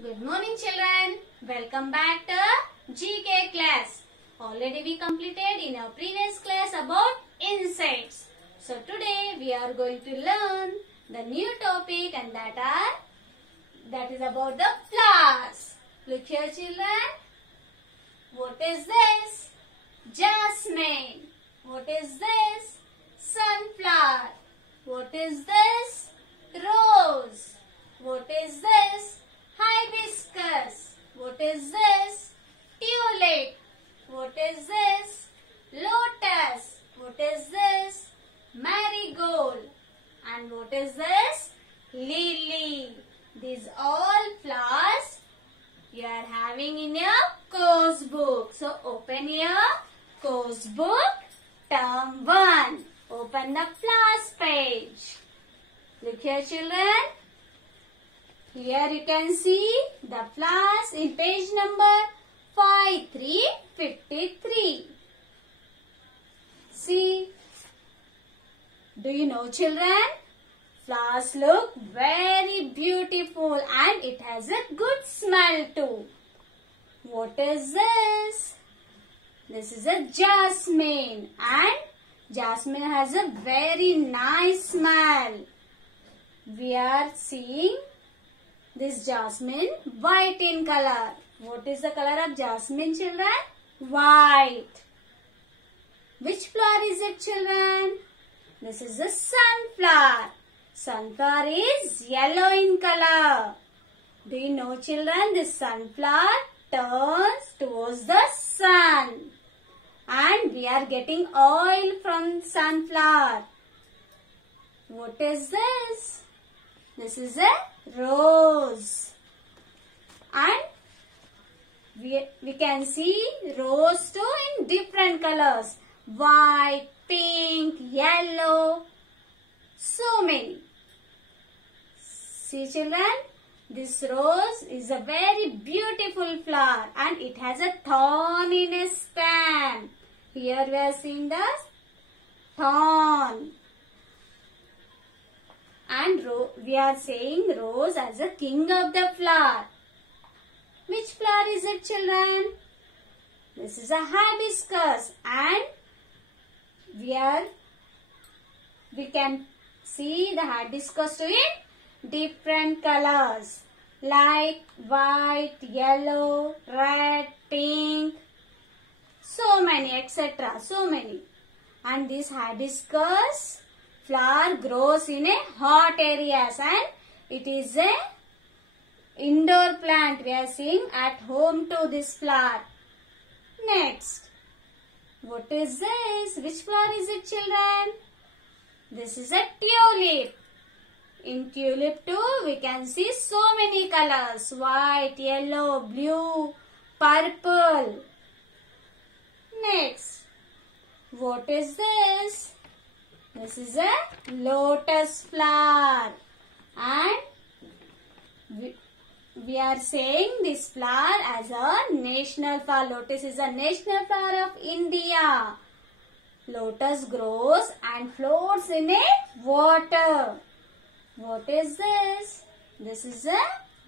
Good morning, children. Welcome back to GK class. Already we completed in our previous class about insects. So today we are going to learn the new topic, and that is about the flowers. Look here, children. What is this? Jasmine. What is this? Sunflower. What is this? Rose. What is this? Hibiscus. What is this? Tulip. What is this? Lotus. What is this? Marigold. And what is this? Lily. These all flowers you are having in your course book. So open your course book, term 1. Open the flowers page. Look here, children. Here you can see the flowers in page number 5353. See, do you know, children? Flowers look very beautiful and it has a good smell too. What is this? This is a jasmine, and jasmine has a very nice smell. We are seeing this jasmine white in color. What is the color of jasmine, children? White. Which flower is it, children? This is a sunflower. Sunflower is yellow in color. Do you know, children, this sunflower turns towards the sun. And we are getting oil from sunflower. What is this? This is a rose. And we can see rose too in different colors. White, pink, yellow. So many. See, children, this rose is a very beautiful flower and it has a thorn in a stem. Here we are seeing the thorn. And we are saying rose as a king of the flower. Which flower is it, children? This is a hibiscus, and we can see the hibiscus too in different colors like white, yellow, red, pink, so many, etc. So many. And this hibiscus flower grows in a hot areas, and it is a indoor plant. We are seeing at home to this flower. Next, what is this? Which flower is it, children? This is a tulip. In tulip too, we can see so many colors. White, yellow, blue, purple. Next, what is this? This is a lotus flower. And we are saying this flower as a national flower. Lotus is a national flower of India. Lotus grows and floats in a water. What is this? This is a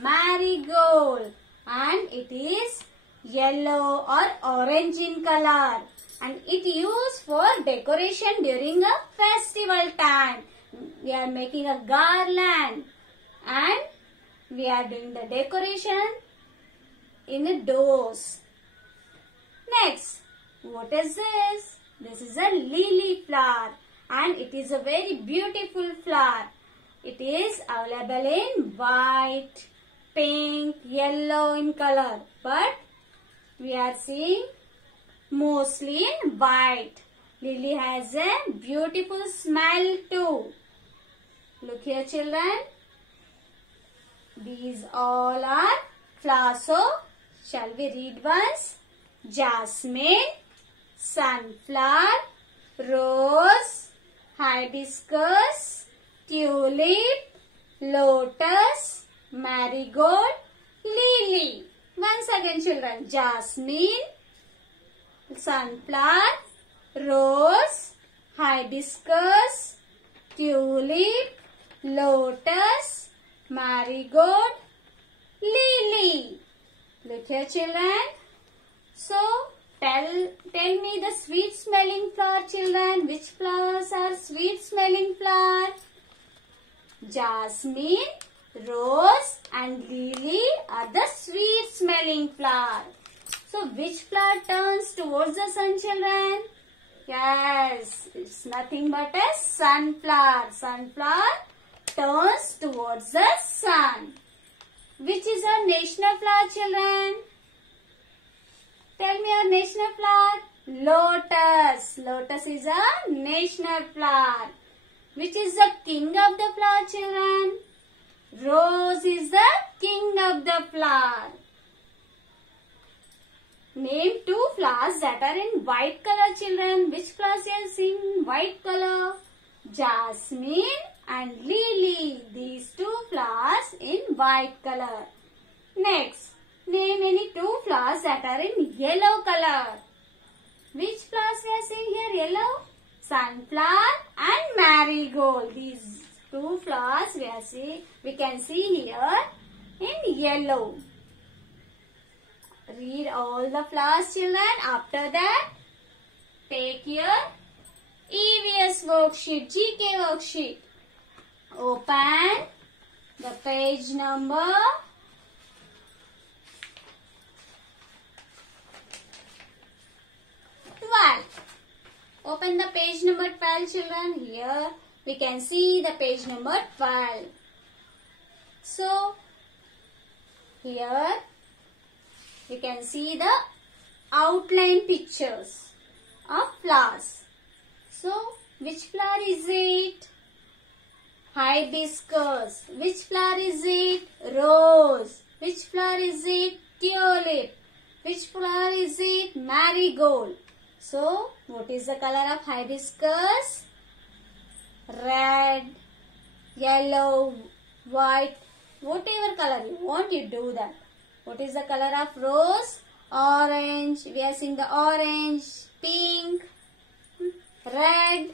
marigold, and it is yellow or orange in color, and it used for decoration during a festival time. We are making a garland and we are doing the decoration in the doors. Next, what is this? This is a lily flower, and it is a very beautiful flower. It is available in white, pink, yellow in color, but we are seeing mostly in white. Lily has a beautiful smell too. Look here, children. These all are flowers. So, shall we read once? Jasmine, sunflower, rose, hibiscus, tulip, lotus, marigold, lily. Once again, children. Jasmine, sunflower, rose, hibiscus, tulip, lotus, marigold, lily. Look here, children. So, tell me the sweet smelling flower, children. Which flowers are sweet smelling flower? Jasmine, rose and lily are the sweet smelling flower. So, which flower turns towards the sun, children? Yes, it's nothing but a sunflower. Sunflower turns towards the sun. Which is our national flower, children? Tell me our national flower. Lotus. Lotus is a national flower. Which is the king of the flower, children? Rose is the king of the flower. Name two flowers that are in white color, children. Which flowers you are seeing in white color? Jasmine and lily. These two flowers in white color. Next, name any two flowers that are in yellow color. Which flowers we are seeing here? Yellow? Sunflower and marigold. These two flowers we can see here in yellow. Read all the flowers, children. After that, take your EVS worksheet, GK worksheet. Open the page number 12. Open the page number 12, children. Here we can see the page number 12. So, here you can see the outline pictures of flowers. So, which flower is it? Hibiscus. Which flower is it? Rose. Which flower is it? Tulip. Which flower is it? Marigold. So, what is the color of hibiscus? Red, yellow, white, whatever color you want, you do that. What is the color of rose? Orange. We are seeing the orange, pink, red.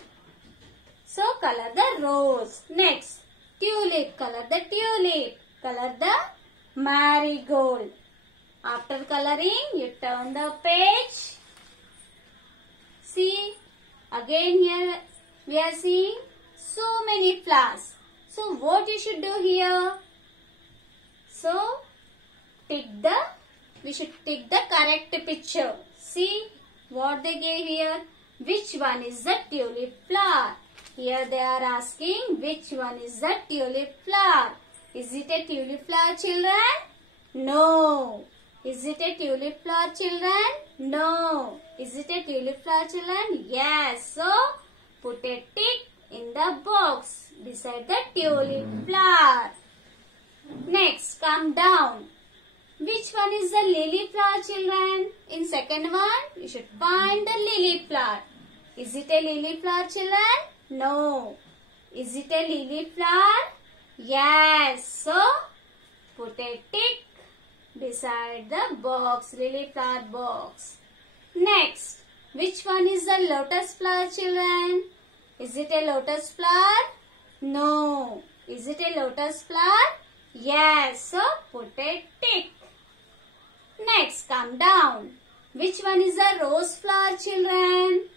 So, color the rose. Next, tulip. Color the tulip. Color the marigold. After coloring, you turn the page. See, again here we are seeing so many flowers. So, what you should do here? So, we should take the correct picture. See what they gave here. Which one is the tulip flower? Here they are asking which one is the tulip flower. Is it a tulip flower, children? No. Is it a tulip flower, children? No. Is it a tulip flower, children? Yes. So, put a tick in the box beside the tulip flower. Next, come down. Which one is the lily flower, children? In second one, you should find the lily flower. Is it a lily flower, children? No. Is it a lily flower? Yes. So, put a tick beside the box, lily flower box. Next, which one is the lotus flower, children? Is it a lotus flower? No. Is it a lotus flower? Yes. So, put a tick. Next, come down. Which one is a rose flower, children?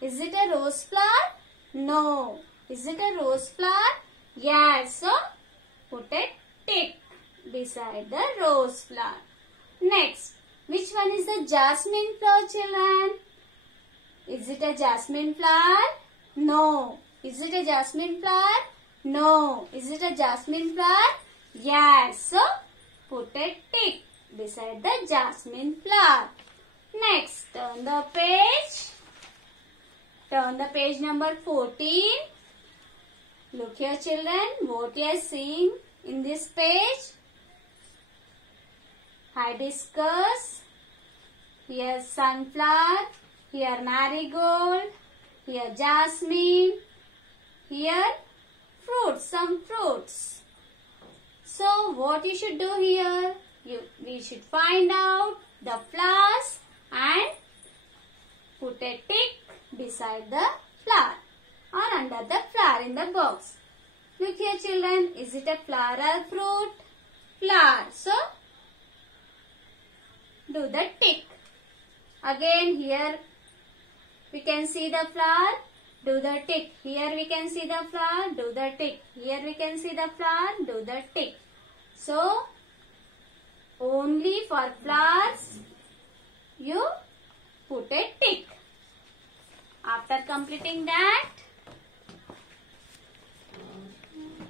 Is it a rose flower? No. Is it a rose flower? Yes. So, put a tick beside the rose flower. Next, which one is the jasmine flower, children? Is it a jasmine flower? No. Is it a jasmine flower? No. Is it a jasmine flower? Yes. So, put a tick beside the jasmine flower. Next, turn the page. Turn the page number 14. Look here, children. What you are seeing in this page? Hibiscus. Here sunflower. Here marigold. Here jasmine. Here fruits. Some fruits. So, what you should do here? We should find out the flowers and put a tick beside the flower or under the flower in the box. Look here, children. Is it a flower or fruit? Flower. So, do the tick. Again here we can see the flower, do the tick. Here we can see the flower, do the tick. Here we can see the flower, do the tick. So, only for flowers you put a tick. After completing that,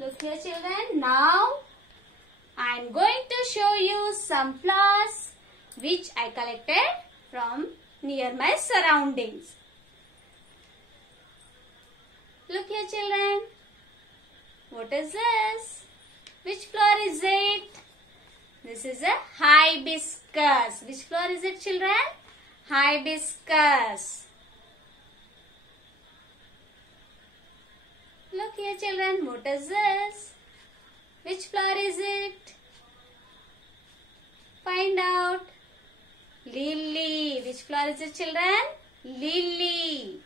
look here children, now I am going to show you some flowers which I collected from near my surroundings. Look here children, what is this? Which flower is it? This is a hibiscus. Which flower is it children? Hibiscus. Look here children, what is this? Which flower is it? Find out. Lily. Which flower is it children? Lily.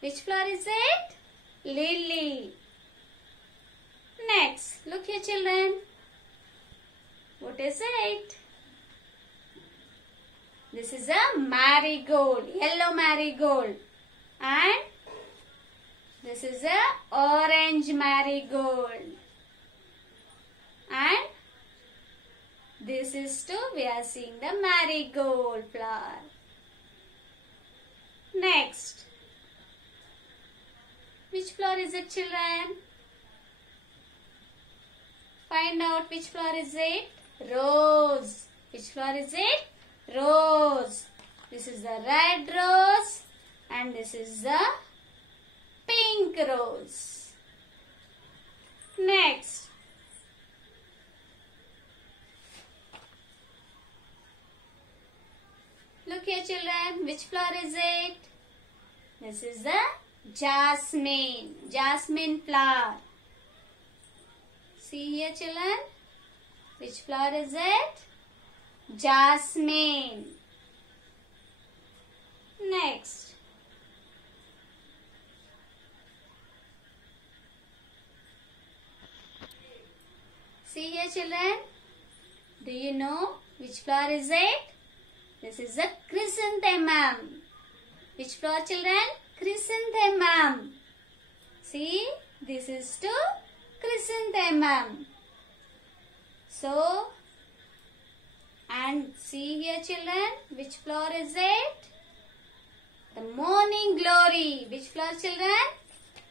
Which flower is it? Lily. Next, look here children. What is it? This is a marigold, yellow marigold. And this is a orange marigold. And this is too, we are seeing the marigold flower. Next, which flower is it children? Find out which flower is it? Rose. Which flower is it? Rose. This is the red rose and this is the pink rose. Next. Look here children, which flower is it? This is the jasmine. Jasmine flower. See here children, which flower is it? Jasmine. Next. See here children, do you know which flower is it? This is a chrysanthemum. Which flower children? Chrysanthemum. See, this is to chrysanthemum. So, and see here children, which flower is it? The morning glory. Which flower children?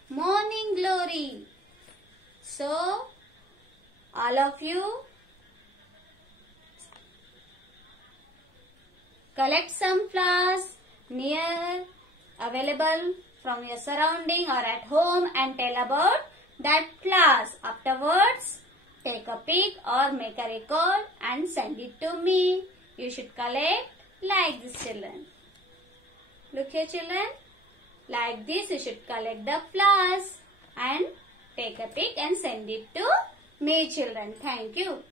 Morning glory. So, all of you collect some flowers near available from your surrounding or at home and tell about that flowers. Afterwards, take a pic or make a record and send it to me. You should collect like this children. Look here children. Like this you should collect the flowers and take a pic and send it to me children. Thank you.